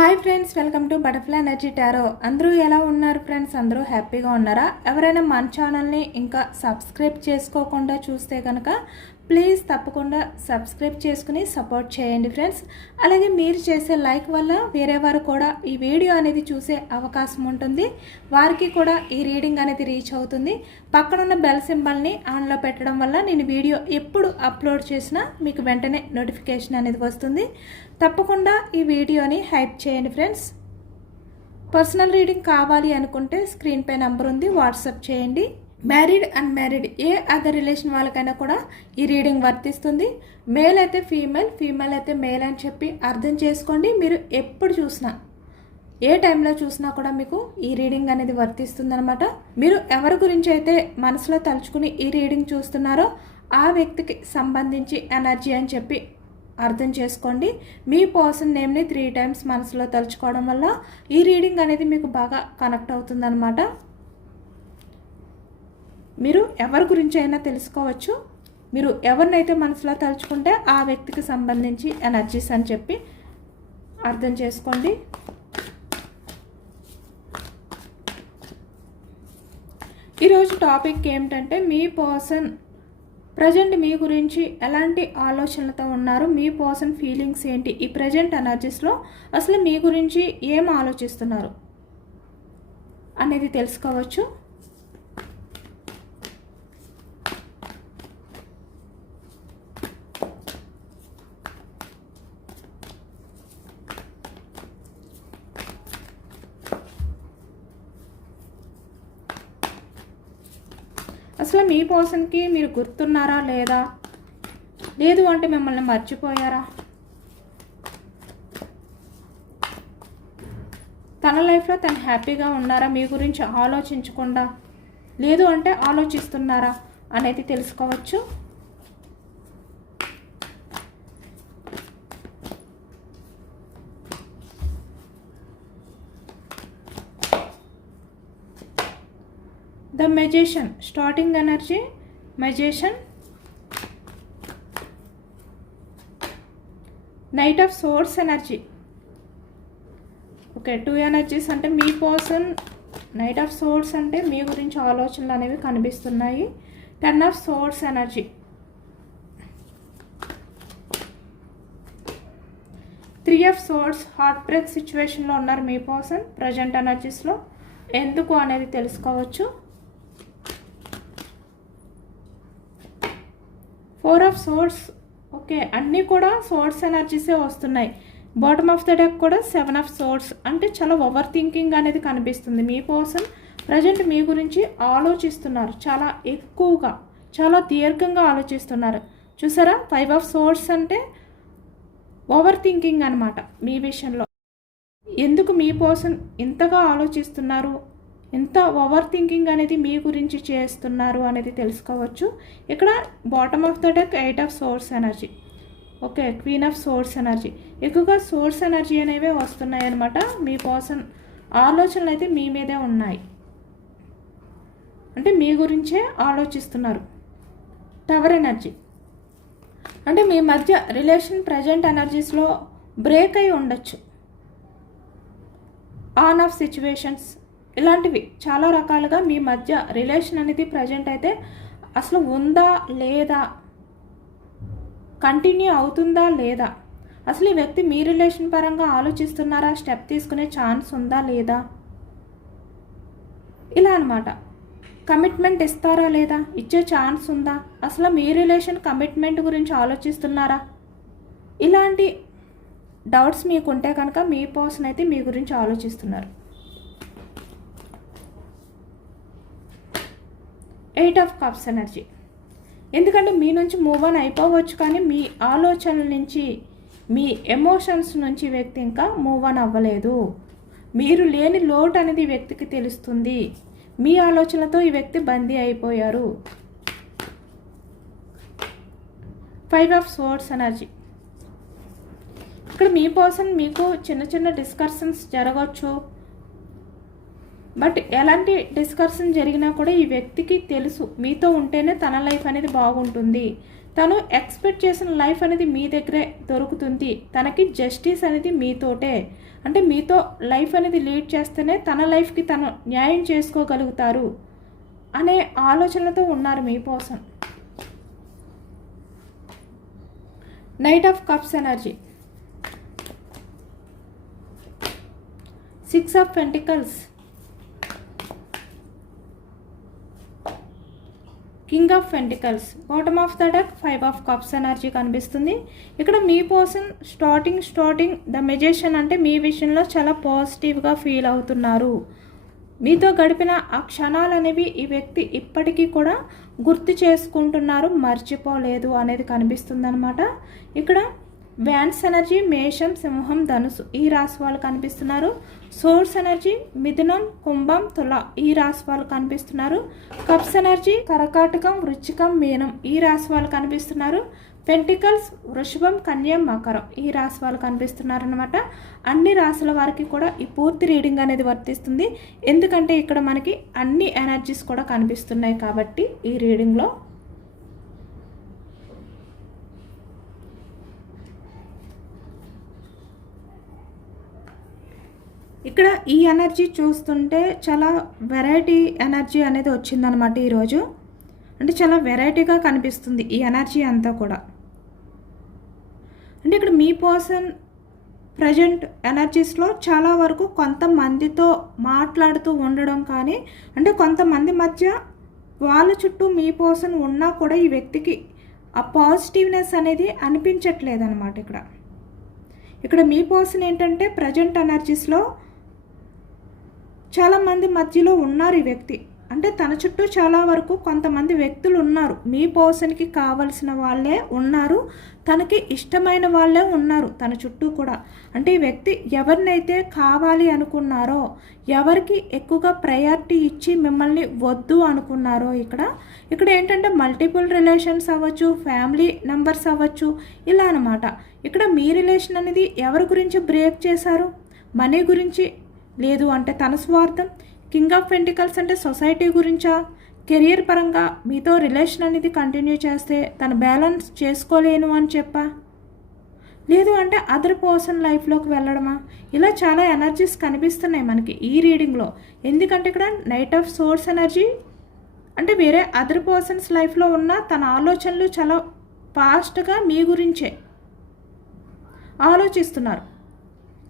Hi friends, welcome to butterfly energy tarot. అందరూ ఎలా ఉన్నారు ఫ్రెండ్స్? అందరూ హ్యాపీగా ఉన్నారా? ఎవరైనా మన ఛానల్ని ఇంకా సబ్స్క్రైబ్ చేసుకోకుండా చూస్తే కనుక ప్లీజ్ తప్పకుండా సబ్స్క్రైబ్ చేసుకుని సపోర్ట్ చేయండి ఫ్రెండ్స్. అలాగే మీరు చేసే లైక్ వల్ల వేరే వారు కూడా ఈ వీడియో అనేది చూసే అవకాశం ఉంటుంది. వారికి కూడా ఈ రీడింగ్ అనేది రీచ్ అవుతుంది. పక్కనున్న బెల్ సింబల్ని ఆన్లో పెట్టడం వల్ల నేను వీడియో ఎప్పుడు అప్లోడ్ చేసినా మీకు వెంటనే నోటిఫికేషన్ అనేది వస్తుంది. తప్పకుండా ఈ వీడియోని హైప్ చేయండి ఫ్రెండ్స్. పర్సనల్ రీడింగ్ కావాలి అనుకుంటే స్క్రీన్ పై నంబర్ ఉంది, వాట్సాప్ చేయండి. మ్యారీడ్ అన్మ్యారీడ్ ఏ అదర్ రిలేషన్ వాళ్ళకైనా కూడా ఈ రీడింగ్ వర్తిస్తుంది. మేల్ అయితే ఫీమేల్, ఫీమేల్ అయితే మేల్ అని చెప్పి అర్థం చేసుకోండి. మీరు ఎప్పుడు చూసినా ఏ టైంలో చూసినా కూడా మీకు ఈ రీడింగ్ అనేది వర్తిస్తుంది అనమాట. మీరు ఎవరి గురించి అయితే మనసులో తలుచుకుని ఈ రీడింగ్ చూస్తున్నారో ఆ వ్యక్తికి సంబంధించి ఎనర్జీ అని చెప్పి అర్థం చేసుకోండి. మీ పర్సన్ నేమ్ని 3 టైమ్స్ మనసులో తలుచుకోవడం వల్ల ఈ రీడింగ్ అనేది మీకు బాగా కనెక్ట్ అవుతుందన్నమాట. మీరు ఎవరి గురించి అయినా తెలుసుకోవచ్చు. మీరు ఎవరినైతే మనసులో తలుచుకుంటే ఆ వ్యక్తికి సంబంధించి ఎనర్జీస్ అని చెప్పి అర్థం చేసుకోండి. ఈరోజు టాపిక్ ఏమిటంటే మీ పర్సన్ ప్రజెంట్ మీ గురించి ఎలాంటి ఆలోచనలతో ఉన్నారు, మీ పర్సన్ ఫీలింగ్స్ ఏంటి, ఈ ప్రజెంట్ ఎనర్జీస్లో అసలు మీ గురించి ఏం ఆలోచిస్తున్నారు అనేది తెలుసుకోవచ్చు. అసలు మీ పర్సన్కి మీరు గుర్తున్నారా లేదా, లేదు అంటే మిమ్మల్ని మర్చిపోయారా, తన లైఫ్లో తను హ్యాపీగా ఉన్నారా, మీ గురించి ఆలోచించకుండా, లేదు అంటే ఆలోచిస్తున్నారా అనేది తెలుసుకోవచ్చు. The magician starting energy, magician, knight of swords energy. Okay, 2 energies అంటే మీ పర్సన్, నైట్ ఆఫ్ సోర్స్ అంటే మీ గురించి ఆలోచనలు అనేవి కనిపిస్తున్నాయి. 10 of swords energy, 3 of swords. Heart break సిచ్యువేషన్లో ఉన్నారు మీ పర్సన్ ప్రజెంట్ ఎనర్జీస్లో. ఎందుకు అనేది తెలుసుకోవచ్చు. 4 ఆఫ్ సోర్స్. ఓకే, అన్నీ కూడా సోర్స్ ఎనర్జీసే వస్తున్నాయి. బాటమ్ ఆఫ్ ద డెక్ కూడా 7 ఆఫ్ సోర్స్. అంటే చాలా ఓవర్ థింకింగ్ అనేది కనిపిస్తుంది. మీ పర్సన్ ప్రజెంట్ మీ గురించి ఆలోచిస్తున్నారు, చాలా ఎక్కువగా, చాలా దీర్ఘంగా ఆలోచిస్తున్నారు. చూసారా, 5 ఆఫ్ సోర్స్ అంటే ఓవర్ థింకింగ్ అనమాట మీ విషయంలో. ఎందుకు మీ పర్సన్ ఇంతగా ఆలోచిస్తున్నారు, ఎంత ఓవర్ థింకింగ్ అనేది మీ గురించి చేస్తున్నారు అనేది తెలుసుకోవచ్చు. ఇక్కడ bottom of the deck 8 of swords energy. Okay, queen of swords energy. ఎక్కువగా సోర్స్ ఎనర్జీ అనేవి వస్తున్నాయి అనమాట. మీ పర్సన్ ఆలోచనలు అయితే మీ మీదే ఉన్నాయి, అంటే మీ గురించే ఆలోచిస్తున్నారు. టవర్ ఎనర్జీ అంటే మీ మధ్య రిలేషన్ ప్రజెంట్ ఎనర్జీస్లో బ్రేక్ అయి ఉండొచ్చు. ఆన్ ఆఫ్ సిచ్యువేషన్స్, ఇలాంటివి చాలా రకాలుగా మీ మధ్య రిలేషన్ అనేది ప్రజెంట్ అయితే అసలు ఉందా లేదా, కంటిన్యూ అవుతుందా లేదా, అసలు ఈ వ్యక్తి మీ రిలేషన్ పరంగా ఆలోచిస్తున్నారా, స్టెప్ తీసుకునే ఛాన్స్ ఉందా లేదా, ఇలా అనమాట. కమిట్మెంట్ ఇస్తారా లేదా, ఇచ్చే ఛాన్స్ ఉందా, అసలు మీ రిలేషన్ కమిట్మెంట్ గురించి ఆలోచిస్తున్నారా, ఇలాంటి డౌట్స్ మీకుంటే కనుక మీ పర్సన్ అయితే మీ గురించి ఆలోచిస్తున్నారు. 8 ఆఫ్ కప్స్ ఎనర్జీ. ఎందుకంటే మీ నుంచి మూవ్ ఆన్ అయిపోవచ్చు, కానీ మీ ఆలోచనల నుంచి, మీ ఎమోషన్స్ నుంచి వ్యక్తి ఇంకా మూవ్ ఆన్ అవ్వలేదు. మీరు లేని లోటు అనేది వ్యక్తికి తెలుస్తుంది. మీ ఆలోచనలతో ఈ వ్యక్తి బందీ అయిపోయారు. 5 ఆఫ్ సోర్స్ ఎనర్జీ. ఇక్కడ మీ పర్సన్ మీకు చిన్న చిన్న డిస్కషన్స్ జరగవచ్చు, బట్ ఎలాంటి డిస్కషన్ జరిగినా కూడా ఈ వ్యక్తికి తెలుసు మీతో ఉంటేనే తన లైఫ్ అనేది బాగుంటుంది, తను ఎక్స్పెక్ట్ చేసిన లైఫ్ అనేది మీ దగ్గరే దొరుకుతుంది, తనకి జస్టిస్ అనేది మీతోటే, అంటే మీతో లైఫ్ అనేది లీడ్ చేస్తేనే తన లైఫ్కి తను న్యాయం చేసుకోగలుగుతారు అనే ఆలోచనలతో ఉన్నారు మీ person. Knight of cups energy, 6 of pentacles, king of pentacles, bottom of the deck 5 of cups energy కనిపిస్తుంది. ఇక్కడ మీ పర్సన్ స్టార్టింగ్ ద మెజిషియన్ అంటే మీ విషయంలో చాలా పాజిటివ్గా ఫీల్ అవుతున్నారు. మీతో గడిపిన ఆ క్షణాలు అనేవి ఈ వ్యక్తి ఇప్పటికీ కూడా గుర్తు చేసుకుంటున్నారు, మర్చిపోలేదు అనేది కనిపిస్తుంది అనమాట. ఇక్కడ వ్యాన్స్ ఎనర్జీ మేషం, సింహం, ధనుసు ఈ రాశి వాళ్ళు కనిపిస్తున్నారు. సోర్స్ ఎనర్జీ మిథునం, కుంభం, తుల ఈ రాశి వాళ్ళు కనిపిస్తున్నారు. కప్స్ ఎనర్జీ కర్కాటకం, వృశ్చికం, మీనం ఈ రాశి వాళ్ళు కనిపిస్తున్నారు. పెంటికల్స్ వృషభం, కన్య, మకరం ఈ రాశి వాళ్ళు కనిపిస్తున్నారు అనమాట. అన్ని రాశుల వారికి కూడా ఈ పూర్తి రీడింగ్ అనేది వర్తిస్తుంది, ఎందుకంటే ఇక్కడ మనకి అన్ని ఎనర్జీస్ కూడా కనిపిస్తున్నాయి కాబట్టి ఈ రీడింగ్లో. ఇక్కడ ఈ ఎనర్జీ చూస్తుంటే చాలా వెరైటీ ఎనర్జీ అనేది వచ్చిందనమాట ఈరోజు. అంటే చాలా వెరైటీగా కనిపిస్తుంది ఈ ఎనర్జీ అంతా కూడా. అంటే ఇక్కడ మీ పర్సన్ ప్రజెంట్ ఎనర్జీస్లో చాలా వరకు కొంతమందితో మాట్లాడుతూ ఉండడం కానీ, అంటే కొంతమంది మధ్య వాళ్ళ చుట్టూ మీ పర్సన్ ఉన్నా కూడా ఈ వ్యక్తికి ఆ పాజిటివ్నెస్ అనేది అనిపించట్లేదు అనమాట. ఇక్కడ మీ పర్సన్ ఏంటంటే ప్రజెంట్ ఎనర్జీస్లో చాలామంది మధ్యలో ఉన్నారు ఈ వ్యక్తి. అంటే తన చుట్టూ చాలా వరకు కొంతమంది వ్యక్తులు ఉన్నారు, మీ పర్సన్కి కావలసిన వాళ్ళే ఉన్నారు, తనకి ఇష్టమైన వాళ్ళే ఉన్నారు తన చుట్టూ కూడా. అంటే ఈ వ్యక్తి ఎవరినైతే కావాలి అనుకున్నారో, ఎవరికి ఎక్కువగా ప్రయారిటీ ఇచ్చి మిమ్మల్ని వద్దు అనుకున్నారో, ఇక్కడ ఏంటంటే మల్టిపుల్ రిలేషన్స్ అవ్వచ్చు, ఫ్యామిలీ మెంబర్స్ అవ్వచ్చు, ఇలా అనమాట. ఇక్కడ మీ రిలేషన్ అనేది ఎవరి గురించి బ్రేక్ చేశారు? మనీ గురించి, లేదు అంటే తన స్వార్థం. కింగ్ ఆఫ్ పెంటికల్స్ అంటే సొసైటీ గురించా, కెరియర్ పరంగా మీతో రిలేషన్ అనేది కంటిన్యూ చేస్తే తను బ్యాలెన్స్ చేసుకోలేను అని చెప్పా, లేదు అంటే అదర్ పర్సన్ లైఫ్లోకి వెళ్ళడమా, ఇలా చాలా ఎనర్జీస్ కనిపిస్తున్నాయి మనకి ఈ రీడింగ్లో. ఎందుకంటే ఇక్కడ నైట్ ఆఫ్ సోర్స్ ఎనర్జీ అంటే వేరే అదర్ పర్సన్స్ లైఫ్లో ఉన్న తన ఆలోచనలు చాలా ఫాస్ట్గా మీ గురించే ఆలోచిస్తున్నారు,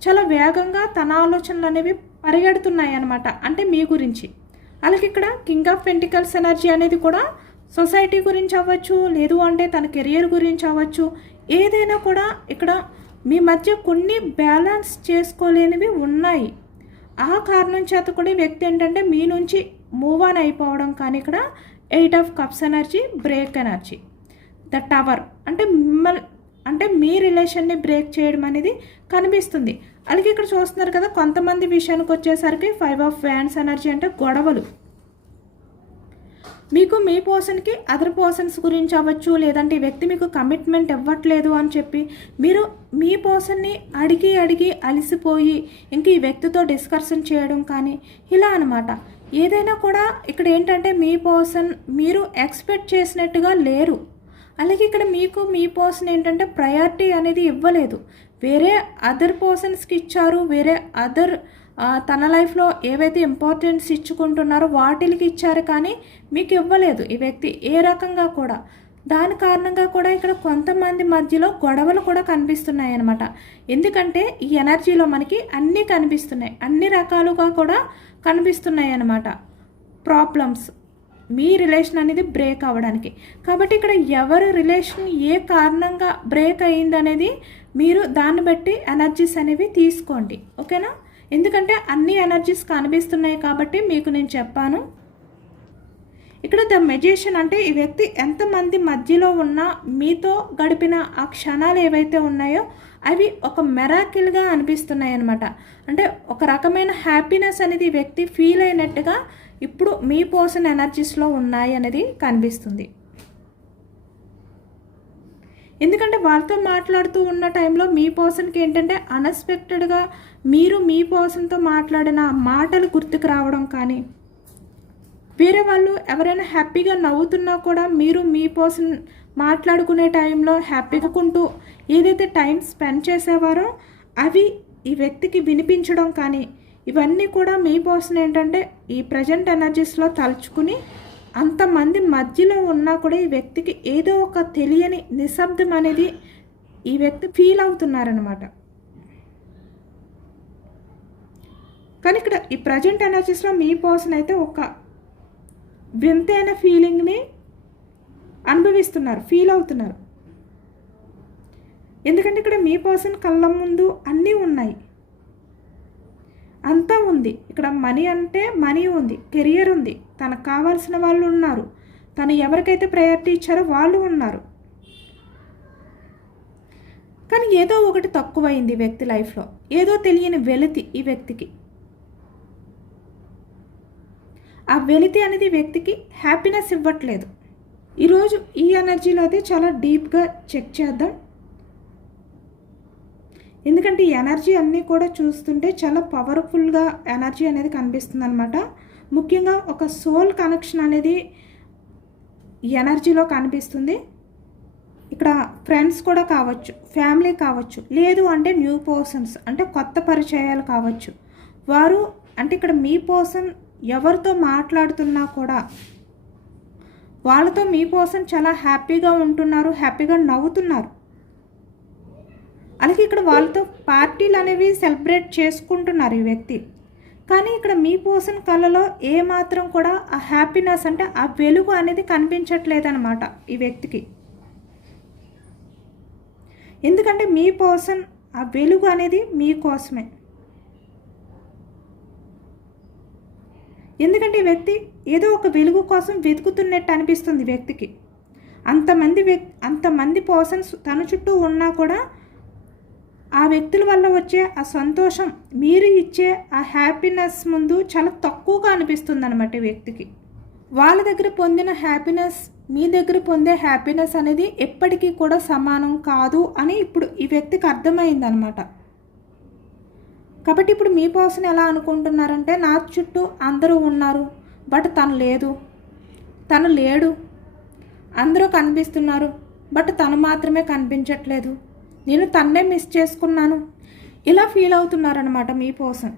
చాలా వేగంగా తన ఆలోచనలు అనేవి పరిగెడుతున్నాయి అన్నమాట, అంటే మీ గురించి. అలాగే ఇక్కడ కింగ్ ఆఫ్ పెంటికల్స్ ఎనర్జీ అనేది కూడా సొసైటీ గురించి అవ్వచ్చు, లేదు అంటే తన కెరియర్ గురించి అవ్వచ్చు, ఏదైనా కూడా ఇక్కడ మీ మధ్య కొన్ని బ్యాలెన్స్ చేసుకోలేనివి ఉన్నాయి. ఆ కారణం చేత కూడా ఈ వ్యక్తి ఏంటంటే మీ నుంచి మూవ్ ఆన్ అయిపోవడం. కానీ ఇక్కడ 8 of cups energy break energy, the tower అంటే మీ రిలేషన్ని బ్రేక్ చేయడం అనేది కనిపిస్తుంది. అలాగే ఇక్కడ చూస్తున్నారు కదా, కొంతమంది విషయానికి వచ్చేసరికి 5 ఆఫ్ వ్యాండ్స్ ఎనర్జీ అంటే గొడవలు. మీకు మీ పర్సన్కి అదర్ పర్సన్స్ గురించి అవ్వచ్చు, లేదంటే ఈ వ్యక్తి మీకు కమిట్మెంట్ ఇవ్వట్లేదు అని చెప్పి మీరు మీ పర్సన్ని అడిగి అలిసిపోయి ఇంక ఈ వ్యక్తితో డిస్కషన్ చేయడం కానీ, ఇలా అనమాట. ఏదైనా కూడా ఇక్కడ ఏంటంటే మీ పర్సన్ మీరు ఎక్స్పెక్ట్ చేసినట్టుగా లేరు. అలాగే ఇక్కడ మీకు మీ పర్సన్ ఏంటంటే ప్రయారిటీ అనేది ఇవ్వలేదు, వేరే అదర్ పర్సన్స్కి ఇచ్చారు, వేరే అదర్ తన లైఫ్లో ఏవైతే ఇంపార్టెన్స్ ఇచ్చుకుంటున్నారో వాటికి ఇచ్చారు, కానీ మీకు ఇవ్వలేదు ఈ వ్యక్తి ఏ రకంగా కూడా. దాని కారణంగా కూడా ఇక్కడ కొంతమంది మధ్యలో గొడవలు కూడా కనిపిస్తున్నాయి అన్నమాట. ఎందుకంటే ఈ ఎనర్జీలో మనకి అన్నీ కనిపిస్తున్నాయి, అన్ని రకాలుగా కూడా కనిపిస్తున్నాయి అన్నమాట ప్రాబ్లమ్స్ మీ రిలేషన్ అనేది బ్రేక్ అవ్వడానికి. కాబట్టి ఇక్కడ ఎవరి రిలేషన్ ఏ కారణంగా బ్రేక్ అయ్యింది అనేది మీరు దాన్ని బట్టి ఎనర్జీస్ అనేవి తీసుకోండి, ఓకేనా? ఎందుకంటే అన్ని ఎనర్జీస్ కనిపిస్తున్నాయి కాబట్టి మీకు నేను చెప్పాను. ఇక్కడ ద మెజిషియన్ అంటే ఈ వ్యక్తి ఎంతమంది మధ్యలో ఉన్నా మీతో గడిపిన ఆ క్షణాలు ఏవైతే ఉన్నాయో అవి ఒక మెరాకిల్గా అనిపిస్తున్నాయి అన్నమాట. అంటే ఒక రకమైన హ్యాపీనెస్ అనేది ఈ వ్యక్తి ఫీల్ అయినట్టుగా ఇప్పుడు మీ పర్సన్ ఎనర్జీస్లో ఉన్నాయి అనేది కనిపిస్తుంది. ఎందుకంటే వాళ్ళతో మాట్లాడుతూ ఉన్న టైంలో మీ పర్సన్కి ఏంటంటే అన్ఎక్స్పెక్టెడ్గా మీరు మీ పర్సన్తో మాట్లాడిన మాటలు గుర్తుకు రావడం కానీ, వేరే వాళ్ళు ఎవరైనా హ్యాపీగా నవ్వుతున్నా కూడా మీరు మీ పర్సన్ మాట్లాడుకునే టైంలో హ్యాపీగా కుంటూ ఏదైతే టైం స్పెండ్ చేసేవారో అవి ఈ వ్యక్తికి వినిపించడం కానీ ఇవన్నీ కూడా మీ పర్సన్ ఏంటంటే ఈ ప్రజెంట్ ఎనర్జీస్లో తలుచుకుని అంతమంది మధ్యలో ఉన్నా కూడా ఈ వ్యక్తికి ఏదో ఒక తెలియని నిశ్శబ్దం అనేది ఈ వ్యక్తి ఫీల్ అవుతున్నారనమాట. కానీ ఇక్కడ ఈ ప్రజెంట్ ఎనర్జీస్లో మీ పర్సన్ అయితే ఒక వింతైన ఫీలింగ్ని అనుభవిస్తున్నారు, ఫీల్ అవుతున్నారు. ఎందుకంటే ఇక్కడ మీ పర్సన్ కళ్ళ ముందు అన్నీ ఉన్నాయి, అంతా ఉంది. ఇక్కడ మనీ అంటే మనీ ఉంది, కెరియర్ ఉంది, తనకు కావాల్సిన వాళ్ళు ఉన్నారు, తను ఎవరికైతే ప్రయారిటీ ఇచ్చారో వాళ్ళు ఉన్నారు. కానీ ఏదో ఒకటి తక్కువైంది ఈ వ్యక్తి లైఫ్లో, ఏదో తెలియని వెలితి ఈ వ్యక్తికి. ఆ వెలితి అనేది వ్యక్తికి హ్యాపీనెస్ ఇవ్వట్లేదు. ఈరోజు ఈ ఎనర్జీలో అయితే చాలా డీప్గా చెక్ చేద్దాం. ఎందుకంటే ఈ ఎనర్జీ అన్నీ కూడా చూస్తుంటే చాలా పవర్ఫుల్గా ఎనర్జీ అనేది కనిపిస్తుంది అనమాట. ముఖ్యంగా ఒక సోల్ కనెక్షన్ అనేది ఈ ఎనర్జీలో కనిపిస్తుంది. ఇక్కడ ఫ్రెండ్స్ కూడా కావచ్చు, ఫ్యామిలీ కావచ్చు, లేదు అంటే న్యూ పర్సన్స్ అంటే కొత్త పరిచయాలు కావచ్చు. వారు అంటే ఇక్కడ మీ పర్సన్ ఎవరితో మాట్లాడుతున్నా కూడా వాళ్ళతో మీ పర్సన్ చాలా హ్యాపీగా ఉంటున్నారు, హ్యాపీగా నవ్వుతున్నారు. అలాగే ఇక్కడ వాళ్ళతో పార్టీలు అనేవి సెలబ్రేట్ చేసుకుంటున్నారు ఈ వ్యక్తి. కానీ ఇక్కడ మీ పర్సన్ కళ్ళలో ఏమాత్రం కూడా ఆ హ్యాపీనెస్ అంటే ఆ వెలుగు అనేది కనిపించట్లేదన్నమాట ఈ వ్యక్తికి. ఎందుకంటే మీ పర్సన్ ఆ వెలుగు అనేది మీకోసమే. ఎందుకంటే ఈ వ్యక్తి ఏదో ఒక వెలుగు కోసం వెతుకుతున్నట్టు అనిపిస్తుంది వ్యక్తికి. అంతమంది పర్సన్స్ తన చుట్టూ ఉన్నా కూడా ఆ వ్యక్తుల వల్ల వచ్చే ఆ సంతోషం, మీరు ఇచ్చే ఆ హ్యాపీనెస్ ముందు చాలా తక్కువగా అనిపిస్తుంది అన్నమాట ఈ వ్యక్తికి. వాళ్ళ దగ్గర పొందిన హ్యాపీనెస్ మీ దగ్గర పొందే హ్యాపీనెస్ అనేది ఎప్పటికీ కూడా సమానం కాదు అని ఇప్పుడు ఈ వ్యక్తికి అర్థమైందనమాట. కాబట్టి ఇప్పుడు మీ పర్సన్ ఎలా అనుకుంటున్నారంటే నా చుట్టూ అందరూ ఉన్నారు బట్ తను లేడు, అందరూ కనిపిస్తున్నారు బట్ తను మాత్రమే కనిపించట్లేదు, నేను తన్నే మిస్ చేసుకున్నాను, ఇలా ఫీల్ అవుతున్నారనమాట మీ పర్సన్.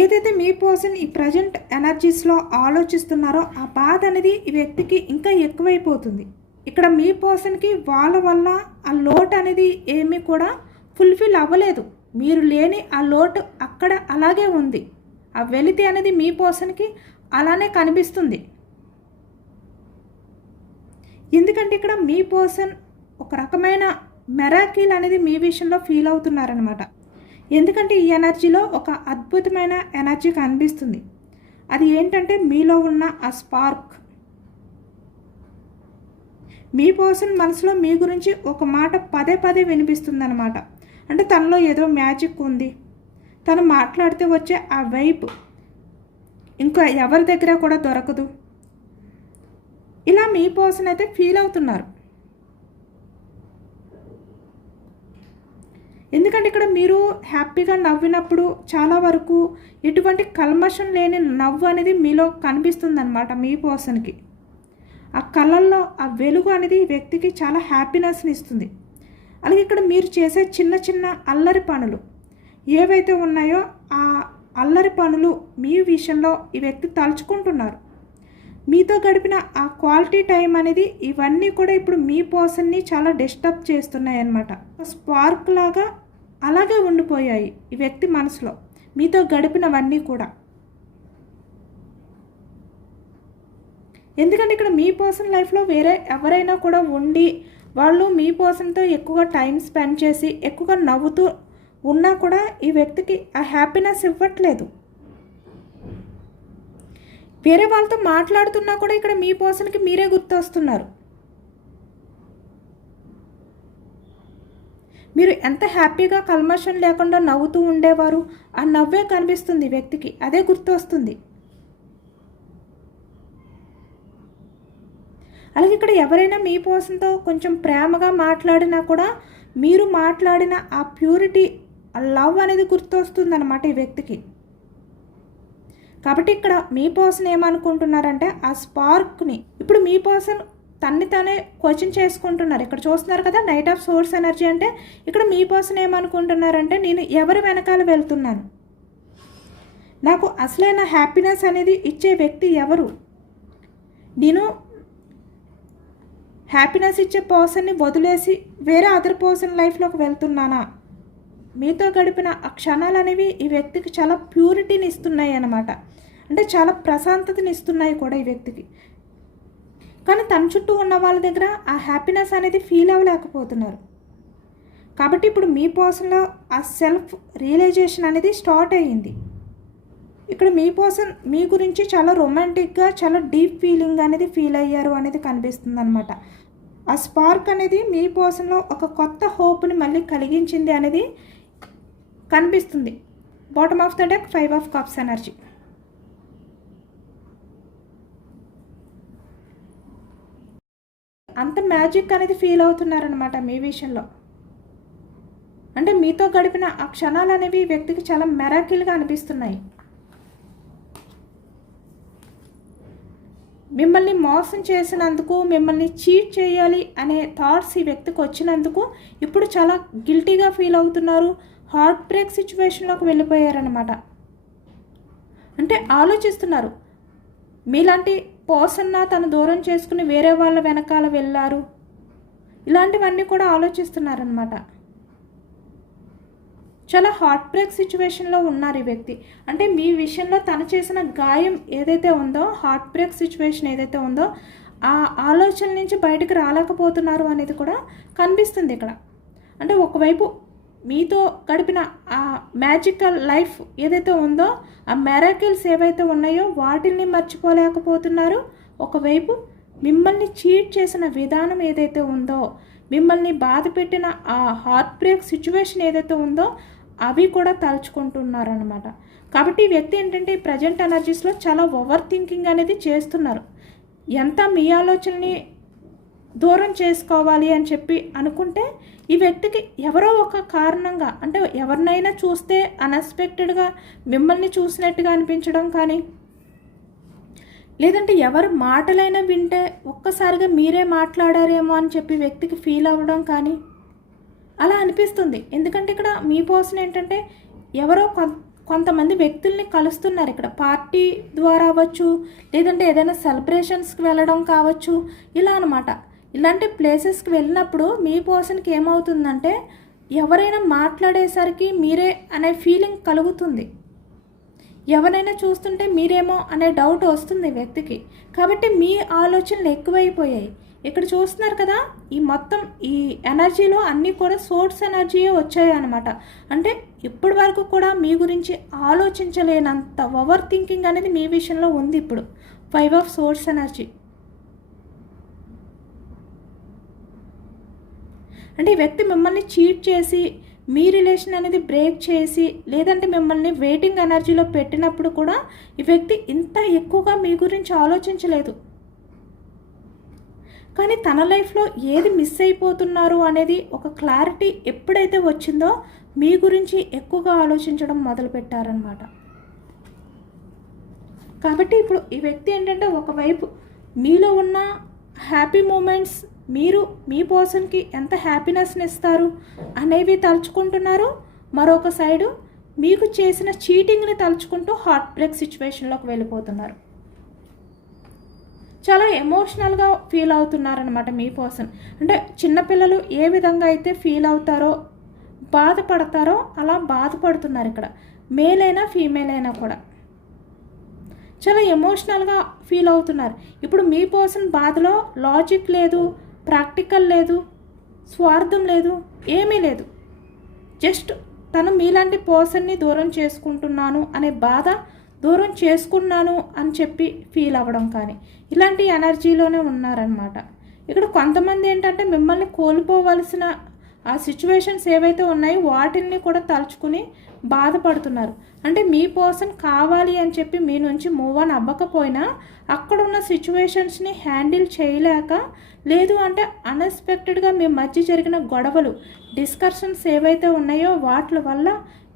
ఏదైతే మీ పర్సన్ ఈ ప్రజెంట్ ఎనర్జీస్లో ఆలోచిస్తున్నారో ఆ బాధ అనేది ఈ వ్యక్తికి ఇంకా ఎక్కువైపోతుంది. ఇక్కడ మీ పర్సన్కి వాళ్ళ వల్ల ఆ లోటు అనేది ఏమీ కూడా ఫుల్ఫిల్ అవ్వలేదు. మీరు లేని ఆ లోటు అక్కడ అలాగే ఉంది. ఆ వెలితి అనేది మీ పర్సన్కి అలానే కనిపిస్తుంది. ఎందుకంటే ఇక్కడ మీ పర్సన్ ఒక రకమైన మెరాకిల్ అనేది మీ విషయంలో ఫీల్ అవుతున్నారనమాట. ఎందుకంటే ఈ ఎనర్జీలో ఒక అద్భుతమైన ఎనర్జీ కనిపిస్తుంది. అది ఏంటంటే మీలో ఉన్న ఆ స్పార్క్. మీ పర్సన్ మనసులో మీ గురించి ఒక మాట పదే పదే వినిపిస్తుంది అనమాట. అంటే తనలో ఏదో మ్యాజిక్ ఉంది, తను మాట్లాడితే వచ్చే ఆ వైబ్ ఇంకా ఎవరి దగ్గర కూడా దొరకదు, ఇలా మీ పర్సన్ అయితే ఫీల్ అవుతున్నారు. ఎందుకంటే ఇక్కడ మీరు హ్యాపీగా నవ్వినప్పుడు చాలా వరకు ఎటువంటి కల్మషం లేని నవ్వు అనేది మీలో కనిపిస్తుంది అనమాట మీ పర్సన్కి. ఆ కళ్ళల్లో ఆ వెలుగు అనేది ఈ వ్యక్తికి చాలా హ్యాపీనెస్ని ఇస్తుంది. అలాగే ఇక్కడ మీరు చేసే చిన్న చిన్న అల్లరి పనులు ఏవైతే ఉన్నాయో ఆ అల్లరి పనులు మీ విషయంలో ఈ వ్యక్తి తలుచుకుంటున్నారు. మీతో గడిపిన ఆ క్వాలిటీ టైం అనేది ఇవన్నీ కూడా ఇప్పుడు మీ పర్సన్ని చాలా డిస్టర్బ్ చేస్తున్నాయి అన్నమాట. స్పార్క్ లాగా అలాగే ఉండిపోయాయి ఈ వ్యక్తి మనసులో మీతో గడిపినవన్నీ కూడా. ఎందుకంటే ఇక్కడ మీ పర్సన్ లైఫ్లో వేరే ఎవరైనా కూడా ఉండి వాళ్ళు మీ పర్సన్తో ఎక్కువగా టైం స్పెండ్ చేసి ఎక్కువగా నవ్వుతూ ఉన్నా కూడా ఈ వ్యక్తికి ఆ హ్యాపీనెస్ ఇవ్వట్లేదు. వేరే వాళ్ళతో మాట్లాడుతున్నా కూడా ఇక్కడ మీ పర్సన్కి మీరే గుర్తొస్తున్నారు. మీరు ఎంత హ్యాపీగా కల్మషం లేకుండా నవ్వుతూ ఉండేవారు, ఆ నవ్వే కనిపిస్తుంది వ్యక్తికి, అదే గుర్తొస్తుంది. అలాగే ఇక్కడ ఎవరైనా మీ పర్సన్తో కొంచెం ప్రేమగా మాట్లాడినా కూడా మీరు మాట్లాడిన ఆ ప్యూరిటీ, ఆ లవ్ అనేది గుర్తొస్తుంది అన్నమాట ఈ వ్యక్తికి. కాబట్టి ఇక్కడ మీ పర్సన్ ఏమనుకుంటున్నారంటే ఆ స్పార్క్ని ఇప్పుడు మీ పర్సన్ తన్ని తానే క్వశ్చన్ చేసుకుంటున్నారు. ఇక్కడ చూస్తున్నారు కదా నైట్ ఆఫ్ సోర్స్ ఎనర్జీ అంటే ఇక్కడ మీ పర్సన్ ఏమనుకుంటున్నారంటే నేను ఎవరి వెనకాల వెళ్తున్నాను, నాకు అసలైన హ్యాపీనెస్ అనేది ఇచ్చే వ్యక్తి ఎవరు, నేను హ్యాపీనెస్ ఇచ్చే పర్సన్ని వదిలేసి వేరే అదర్ పర్సన్ లైఫ్లోకి వెళ్తున్నానా. మీతో గడిపిన ఆ క్షణాలు అనేవి ఈ వ్యక్తికి చాలా ప్యూరిటీని ఇస్తున్నాయి అన్నమాట. అంటే చాలా ప్రశాంతతని ఇస్తున్నాయి కూడా ఈ వ్యక్తికి. కానీ తన చుట్టూ ఉన్న వాళ్ళ దగ్గర ఆ హ్యాపీనెస్ అనేది ఫీల్ అవ్వలేకపోతున్నారు. కాబట్టి ఇప్పుడు మీ పర్సన్లో ఆ సెల్ఫ్ రియలైజేషన్ అనేది స్టార్ట్ అయ్యింది. ఇక్కడ మీ పర్సన్ మీ గురించి చాలా రొమాంటిక్గా చాలా డీప్ ఫీలింగ్ అనేది ఫీల్ అయ్యారు అనేది కనిపిస్తుంది అనమాట. ఆ స్పార్క్ అనేది మీ పర్సన్లో ఒక కొత్త హోప్ని మళ్ళీ కలిగించింది అనేది కనిపిస్తుంది. Bottom of the deck 5 of cups energy. అంత మ్యాజిక్ అనేది ఫీల్ అవుతున్నారనమాట మీ విషయంలో. అంటే మీతో గడిపిన ఆ క్షణాలు అనేవి వ్యక్తికి చాలా మెరాకిల్గా అనిపిస్తున్నాయి. మిమ్మల్ని మోసం చేసినందుకు, మిమ్మల్ని చీట్ చేయాలి అనే థాట్స్ ఈ వ్యక్తికి వచ్చినందుకు ఇప్పుడు చాలా గిల్టీగా ఫీల్ అవుతున్నారు. హార్ట్ బ్రేక్ సిచ్యువేషన్లోకి వెళ్ళిపోయారనమాట. అంటే ఆలోచిస్తున్నారు మీలాంటి పర్సన్న తను దూరం చేసుకుని వేరే వాళ్ళ వెనకాల వెళ్ళారు, ఇలాంటివన్నీ కూడా ఆలోచిస్తున్నారనమాట. చాలా హార్ట్ బ్రేక్ సిచ్యువేషన్లో ఉన్నారు ఈ వ్యక్తి. అంటే మీ విషయంలో తను చేసిన గాయం ఏదైతే ఉందో, హార్ట్ బ్రేక్ సిచ్యువేషన్ ఏదైతే ఉందో ఆ ఆలోచన నుంచి బయటకు రాలేకపోతున్నారు అనేది కూడా కనిపిస్తుంది ఇక్కడ. అంటే ఒకవైపు మీతో గడిపిన ఆ మ్యాజికల్ లైఫ్ ఏదైతే ఉందో, ఆ మెరాకిల్స్ ఏవైతే ఉన్నాయో వాటిని మర్చిపోలేకపోతున్నారు. ఒకవైపు మిమ్మల్ని చీట్ చేసిన విధానం ఏదైతే ఉందో, మిమ్మల్ని బాధ పెట్టిన ఆ హార్ట్ బ్రేక్ సిచ్యువేషన్ ఏదైతే ఉందో అవి కూడా తలుచుకుంటున్నారనమాట. కాబట్టి ఈ వ్యక్తి ఏంటంటే ఈ ప్రజెంట్ ఎనర్జీస్లో చాలా ఓవర్ థింకింగ్ అనేది చేస్తున్నారు. ఎంత మీ ఆలోచనని దూరం చేసుకోవాలి అని చెప్పి అనుకుంటే ఈ వ్యక్తికి ఎవరో ఒక కారణంగా, అంటే ఎవరినైనా చూస్తే అన్ఎక్స్పెక్టెడ్గా మిమ్మల్ని చూసినట్టుగా అనిపించడం కానీ, లేదంటే ఎవరు మాటలైనా వింటే ఒక్కసారిగా మీరే మాట్లాడారేమో అని చెప్పి వ్యక్తికి ఫీల్ అవ్వడం కానీ అలా అనిపిస్తుంది. ఎందుకంటే ఇక్కడ మీ పర్సన్ ఏంటంటే ఎవరో కొంతమంది వ్యక్తుల్ని కలుస్తున్నారు. ఇక్కడ పార్టీ ద్వారా అవ్వచ్చు, లేదంటే ఏదైనా సెలబ్రేషన్స్కి వెళ్ళడం కావచ్చు, ఇలా అనమాట. ఇలాంటి ప్లేసెస్కి వెళ్ళినప్పుడు మీ పర్సన్కి ఏమవుతుందంటే ఎవరైనా మాట్లాడేసరికి మీరే అనే ఫీలింగ్ కలుగుతుంది. ఎవరైనా చూస్తుంటే మీరేమో అనే డౌట్ వస్తుంది వ్యక్తికి. కాబట్టి మీ ఆలోచనలు ఎక్కువైపోయాయి. ఇక్కడ చూస్తున్నారు కదా ఈ మొత్తం ఈ ఎనర్జీలో అన్నీ కూడా సోర్స్ ఎనర్జీయే వచ్చాయి అనమాట. అంటే ఇప్పటి వరకు కూడా మీ గురించి ఆలోచించలేనంత ఓవర్ థింకింగ్ అనేది మీ విషయంలో ఉంది. ఇప్పుడు 5 ఆఫ్ సోర్స్ ఎనర్జీ. అంటే ఈ వ్యక్తి మిమ్మల్ని చీట్ చేసి మీ రిలేషన్ అనేది బ్రేక్ చేసి, లేదంటే మిమ్మల్ని వెయిటింగ్ ఎనర్జీలో పెట్టినప్పుడు కూడా ఈ వ్యక్తి ఇంత ఎక్కువగా మీ గురించి ఆలోచించలేదు. కానీ తన లైఫ్లో ఏది మిస్ అయిపోతున్నారు అనేది ఒక క్లారిటీ ఎప్పుడైతే వచ్చిందో మీ గురించి ఎక్కువగా ఆలోచించడం మొదలుపెట్టారనమాట. కాబట్టి ఇప్పుడు ఈ వ్యక్తి ఏంటంటే ఒకవైపు మీలో ఉన్న హ్యాపీ మూమెంట్స్, మీరు మీ పర్సన్కి ఎంత హ్యాపీనెస్ని ఇస్తారు అనేవి తలుచుకుంటున్నారు. మరొక సైడు మీకు చేసిన చీటింగ్ని తలుచుకుంటూ హార్ట్ బ్రేక్ సిచ్యువేషన్లోకి వెళ్ళిపోతున్నారు. చాలా ఎమోషనల్గా ఫీల్ అవుతున్నారనమాట మీ పర్సన్. అంటే చిన్నపిల్లలు ఏ విధంగా అయితే ఫీల్ అవుతారో, బాధపడతారో అలా బాధపడుతున్నారు ఇక్కడ. మేల్ అయినా ఫీమేల్ అయినా కూడా చాలా ఎమోషనల్గా ఫీల్ అవుతున్నారు. ఇప్పుడు మీ పర్సన్ బాధలో లాజిక్ లేదు, ప్రాక్టికల్ లేదు, స్వార్థం లేదు, ఏమీ లేదు. జస్ట్ తను మీలాంటి పర్సన్ని దూరం చేసుకుంటున్నాను అనే బాధ, దూరం చేసుకున్నాను అని చెప్పి ఫీల్ అవ్వడం కానీ ఇలాంటి ఎనర్జీలోనే ఉన్నారనమాట. ఇక్కడ కొంతమంది ఏంటంటే మిమ్మల్ని కోల్పోవలసిన ఆ సిచ్యువేషన్స్ ఏవైతే ఉన్నాయో వాటిని కూడా తలుచుకుని బాధపడుతున్నారు. అంటే మీ పర్సన్ కావాలి అని చెప్పి మీ నుంచి మూవ్ ఆన్ అవ్వకపోయినా అక్కడున్న సిచ్యువేషన్స్ని హ్యాండిల్ చేయలేక, లేదు అంటే అన్ఎక్స్పెక్టెడ్గా మీ మధ్య జరిగిన గొడవలు, డిస్కషన్స్ ఏవైతే ఉన్నాయో వాటి వల్ల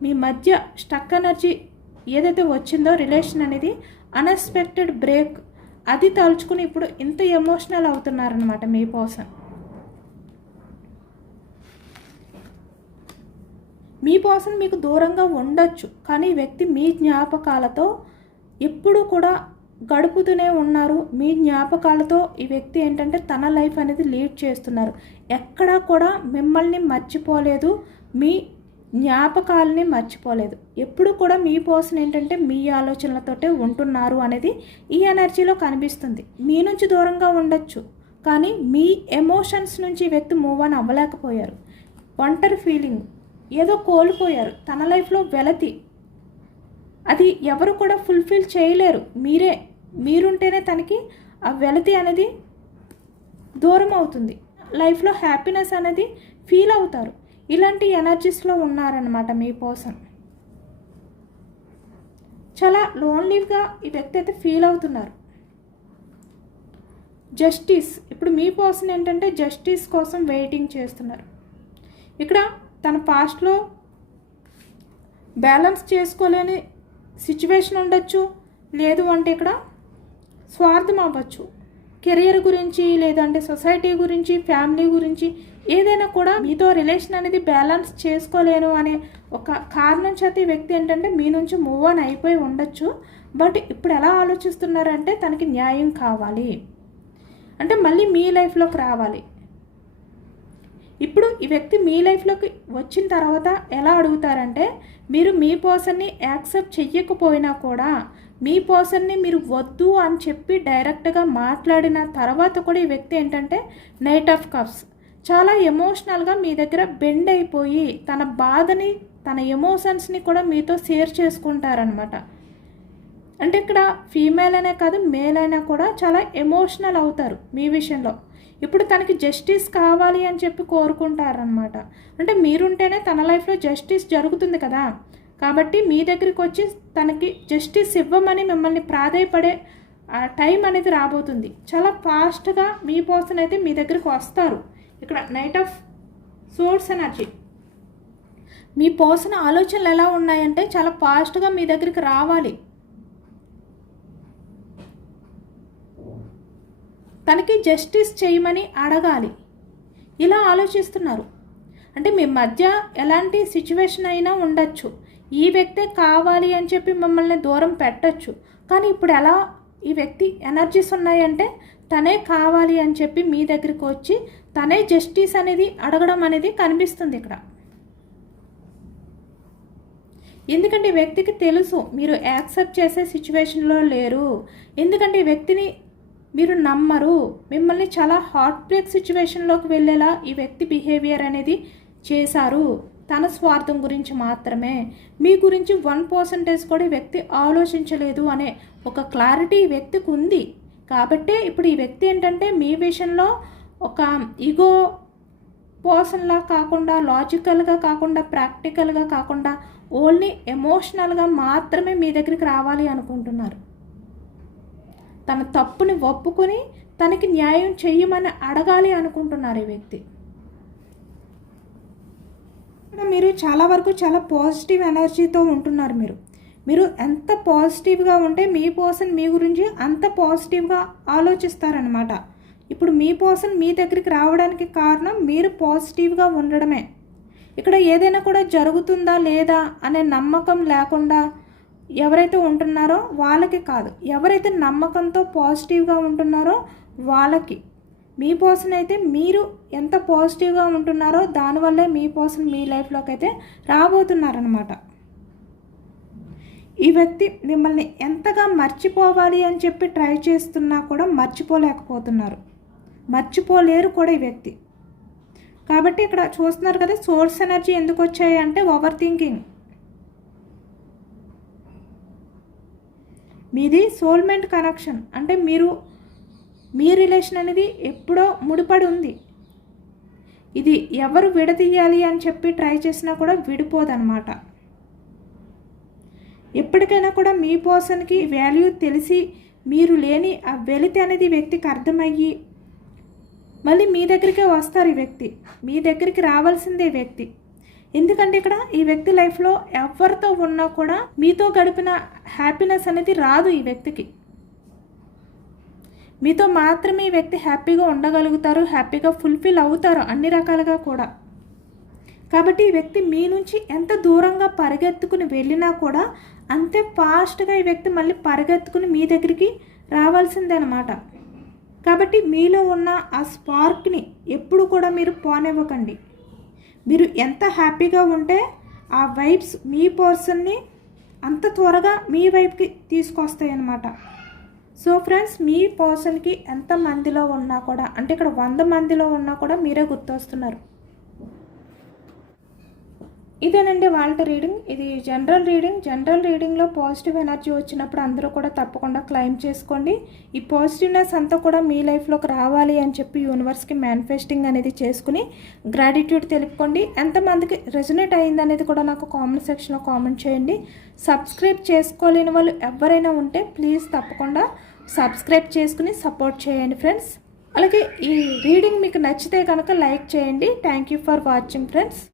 మీ మధ్య స్టక్ ఎనర్జీ ఏదైతే వచ్చిందో రిలేషన్ అనేది అన్ఎక్స్పెక్టెడ్ బ్రేక్, అది తలుచుకుని ఇప్పుడు ఇంత ఎమోషనల్ అవుతున్నారనమాట మీ పర్సన్. మీ పర్సన్ మీకు దూరంగా ఉండొచ్చు, కానీ ఈ వ్యక్తి మీ జ్ఞాపకాలతో ఎప్పుడూ కూడా గడుపుతూనే ఉన్నారు. మీ జ్ఞాపకాలతో ఈ వ్యక్తి ఏంటంటే తన లైఫ్ అనేది లీడ్ చేస్తున్నారు. ఎక్కడా కూడా మిమ్మల్ని మర్చిపోలేదు, మీ జ్ఞాపకాలని మర్చిపోలేదు. ఎప్పుడు కూడా మీ పర్సన్ ఏంటంటే మీ ఆలోచనలతోటే ఉంటున్నారు అనేది ఈ ఎనర్జీలో కనిపిస్తుంది. మీ నుంచి దూరంగా ఉండొచ్చు, కానీ మీ ఎమోషన్స్ నుంచి ఈ వ్యక్తి మూవ్ ఆన్ అవ్వలేకపోయారు. ఒంటరి ఫీలింగ్, ఏదో కోల్పోయారు. తన లైఫ్లో వెలతి, అది ఎవరు కూడా ఫుల్ఫిల్ చేయలేరు. మీరుంటేనే తనకి ఆ వెలతి అనేది దూరం అవుతుంది. లైఫ్లో హ్యాపీనెస్ అనేది ఫీల్ అవుతారు. ఇలాంటి ఎనర్జీస్లో ఉన్నారనమాట మీ పర్సన్. చాలా లోన్లీగా ఈ వ్యక్తి అయితే ఫీల్ అవుతున్నారు. జస్టిస్, ఇప్పుడు మీ పర్సన్ ఏంటంటే జస్టిస్ కోసం వెయిటింగ్ చేస్తున్నారు. ఇక్కడ తన పాస్ట్లో బ్యాలెన్స్ చేసుకోలేని సిచ్యువేషన్ ఉండొచ్చు, లేదు అంటే ఇక్కడ స్వార్థం అవ్వచ్చు. కెరియర్ గురించి, లేదంటే సొసైటీ గురించి, ఫ్యామిలీ గురించి ఏదైనా కూడా మీతో రిలేషన్ అనేది బ్యాలెన్స్ చేసుకోలేను అనే ఒక కారణం చేత ఈ వ్యక్తి ఏంటంటే మీ నుంచి మూవ్ ఆన్ అయిపోయి ఉండొచ్చు. బట్ ఇప్పుడు ఎలా ఆలోచిస్తున్నారంటే తనకి న్యాయం కావాలి, అంటే మళ్ళీ మీ లైఫ్లోకి రావాలి. ఇప్పుడు ఈ వ్యక్తి మీ లైఫ్లోకి వచ్చిన తర్వాత ఎలా అడుగుతారంటే, మీరు మీ పర్సన్ని యాక్సెప్ట్ చెయ్యకపోయినా కూడా మీ పర్సన్ని మీరు వద్దు అని చెప్పి డైరెక్ట్గా మాట్లాడిన తర్వాత కూడా ఈ వ్యక్తి ఏంటంటే నైట్ ఆఫ్ కప్స్ చాలా ఎమోషనల్గా మీ దగ్గర బెండ్ అయిపోయి తన బాధని, తన ఎమోషన్స్ని కూడా మీతో షేర్ చేసుకుంటారనమాట. అంటే ఇక్కడ ఫీమేల్ అనే కాదు, మేల్ అయినా కూడా చాలా ఎమోషనల్ అవుతారు మీ విషయంలో. ఇప్పుడు తనకి జస్టిస్ కావాలి అని చెప్పి కోరుకుంటారనమాట. అంటే మీరుంటేనే తన లైఫ్లో జస్టిస్ జరుగుతుంది కదా, కాబట్టి మీ దగ్గరికి వచ్చి తనకి జస్టిస్ ఇవ్వమని మిమ్మల్ని ప్రాధేయపడే టైం అనేది రాబోతుంది. చాలా ఫాస్ట్గా మీ పర్సన్ అయితే మీ దగ్గరికి వస్తారు. ఇక్కడ knight of swords energy, me person ఆలోచనలు ఎలా ఉన్నాయంటే చాలా ఫాస్ట్గా మీ దగ్గరికి రావాలి. తనకి జస్టిస్ చేయమని అడగాలి, ఇలా ఆలోచిస్తున్నారు. అంటే మీ మధ్య ఎలాంటి సిచ్యువేషన్ అయినా ఉండొచ్చు, ఈ వ్యక్తే కావాలి అని చెప్పి మిమ్మల్ని దూరం పెట్టచ్చు. కానీ ఇప్పుడు ఎలా ఈ వ్యక్తి ఎనర్జీస్ ఉన్నాయంటే తనే కావాలి అని చెప్పి మీ దగ్గరికి వచ్చి తనే జస్టిస్ అనేది అడగడం అనేది కనిపిస్తుంది ఇక్కడ. ఎందుకంటే ఈ వ్యక్తికి తెలుసు మీరు యాక్సెప్ట్ చేసే సిచ్యువేషన్లో లేరు. ఎందుకంటే ఈ వ్యక్తిని మీరు నమ్మరు. మిమ్మల్ని చాలా హార్ట్ బ్రేక్ సిచ్యువేషన్లోకి వెళ్ళేలా ఈ వ్యక్తి బిహేవియర్ అనేది చేశారు. తన స్వార్థం గురించి మాత్రమే, మీ గురించి 1% కూడా ఈ వ్యక్తి ఆలోచించలేదు అనే ఒక క్లారిటీ ఈ వ్యక్తికి ఉంది. కాబట్టే ఇప్పుడు ఈ వ్యక్తి ఏంటంటే మీ విషయంలో ఒక ఈగో పర్సన్లా కాకుండా, లాజికల్గా కాకుండా, ప్రాక్టికల్గా కాకుండా ఓన్లీ ఎమోషనల్గా మాత్రమే మీ దగ్గరికి రావాలి అనుకుంటున్నారు. తన తప్పుని ఒప్పుకొని తనకి న్యాయం చెయ్యమని అడగాలి అనుకుంటున్నారు ఈ వ్యక్తి. మీరు చాలా వరకు చాలా పాజిటివ్ ఎనర్జీతో ఉంటున్నారు. మీరు ఎంత పాజిటివ్గా ఉంటే మీ పర్సన్ మీ గురించి అంత పాజిటివ్గా ఆలోచిస్తారనమాట. ఇప్పుడు మీ పర్సన్ మీ దగ్గరికి రావడానికి కారణం మీరు పాజిటివ్గా ఉండడమే. ఇక్కడ ఏదైనా కూడా జరుగుతుందా లేదా అనే నమ్మకం లేకుండా ఎవరైతే ఉంటున్నారో వాళ్ళకి కాదు, ఎవరైతే నమ్మకంతో పాజిటివ్గా ఉంటున్నారో వాళ్ళకి. మీ పర్సన్ అయితే మీరు ఎంత పాజిటివ్గా ఉంటున్నారో దానివల్లే మీ పర్సన్ మీ లైఫ్లోకి అయితే రాబోతున్నారనమాట. ఈ వ్యక్తి మిమ్మల్ని ఎంతగా మర్చిపోవాలి అని చెప్పి ట్రై చేస్తున్నా కూడా మర్చిపోలేకపోతున్నారు, మర్చిపోలేరు కూడా ఈ వ్యక్తి. కాబట్టి ఇక్కడ చూస్తున్నారు కదా సోర్స్ ఎనర్జీ ఎందుకు వచ్చాయి అంటే ఓవర్ థింకింగ్. మీది సోల్మెంట్ కనెక్షన్, అంటే మీ రిలేషన్ అనేది ఎప్పుడో ముడిపడి ఉంది. ఇది ఎవరు విడదీయాలి అని చెప్పి ట్రై చేసినా కూడా విడిపోదన్నమాట. ఎప్పటికైనా కూడా మీ పర్సన్కి వాల్యూ తెలిసి మీరు లేని ఆ వెలితి అనేది వ్యక్తికి అర్థమయ్యి మళ్ళీ మీ దగ్గరికే వస్తారు. ఈ వ్యక్తి మీ దగ్గరికి రావాల్సిందే వ్యక్తి. ఎందుకంటే ఇక్కడ ఈ వ్యక్తి లైఫ్లో ఎవరితో ఉన్నా కూడా మీతో గడిపిన హ్యాపీనెస్ అనేది రాదు. ఈ వ్యక్తికి మీతో మాత్రమే ఈ వ్యక్తి హ్యాపీగా ఉండగలుగుతారు, హ్యాపీగా ఫుల్ఫిల్ అవుతారు అన్ని రకాలుగా కూడా. కాబట్టి ఈ వ్యక్తి మీ నుంచి ఎంత దూరంగా పరిగెత్తుకుని వెళ్ళినా కూడా అంతే ఫాస్ట్గా ఈ వ్యక్తి మళ్ళీ పరిగెత్తుకుని మీ దగ్గరికి రావాల్సిందే అన్నమాట. కాబట్టి మీలో ఉన్న ఆ స్పార్క్ని ఎప్పుడు కూడా మీరు పోనివ్వకండి. మీరు ఎంత హ్యాపీగా ఉంటే ఆ వైబ్స్ మీ పర్సన్ని అంత త్వరగా మీ వైపుకి తీసుకొస్తాయి అన్నమాట. సో ఫ్రెండ్స్, మీ పర్సన్కి ఎంత మందిలో ఉన్నా కూడా, అంటే ఇక్కడ 100 మందిలో ఉన్నా కూడా మీరే గుర్తొస్తున్నారు. ఇదేనండి వాళ్ళ రీడింగ్. ఇది జనరల్ రీడింగ్. జనరల్ రీడింగ్లో పాజిటివ్ ఎనర్జీ వచ్చినప్పుడు అందరూ కూడా తప్పకుండా క్లెయిమ్ చేసుకోండి. ఈ పాజిటివ్నెస్ అంతా కూడా మీ లైఫ్లోకి రావాలి అని చెప్పి యూనివర్స్కి మేనిఫెస్టింగ్ అనేది చేసుకుని గ్రాటిట్యూడ్ తెలుపుకోండి. ఎంతమందికి రెజొనేట్ అయింది అనేది కూడా నాకు కామెంట్ సెక్షన్లో కామెంట్ చేయండి. సబ్స్క్రైబ్ చేసుకోలేని వాళ్ళు ఎవరైనా ఉంటే ప్లీజ్ తప్పకుండా సబ్స్క్రైబ్ చేసుకుని సపోర్ట్ చేయండి ఫ్రెండ్స్. అలాగే ఈ రీడింగ్ మీకు నచ్చితే కనుక లైక్ చేయండి. Thank you for watching friends.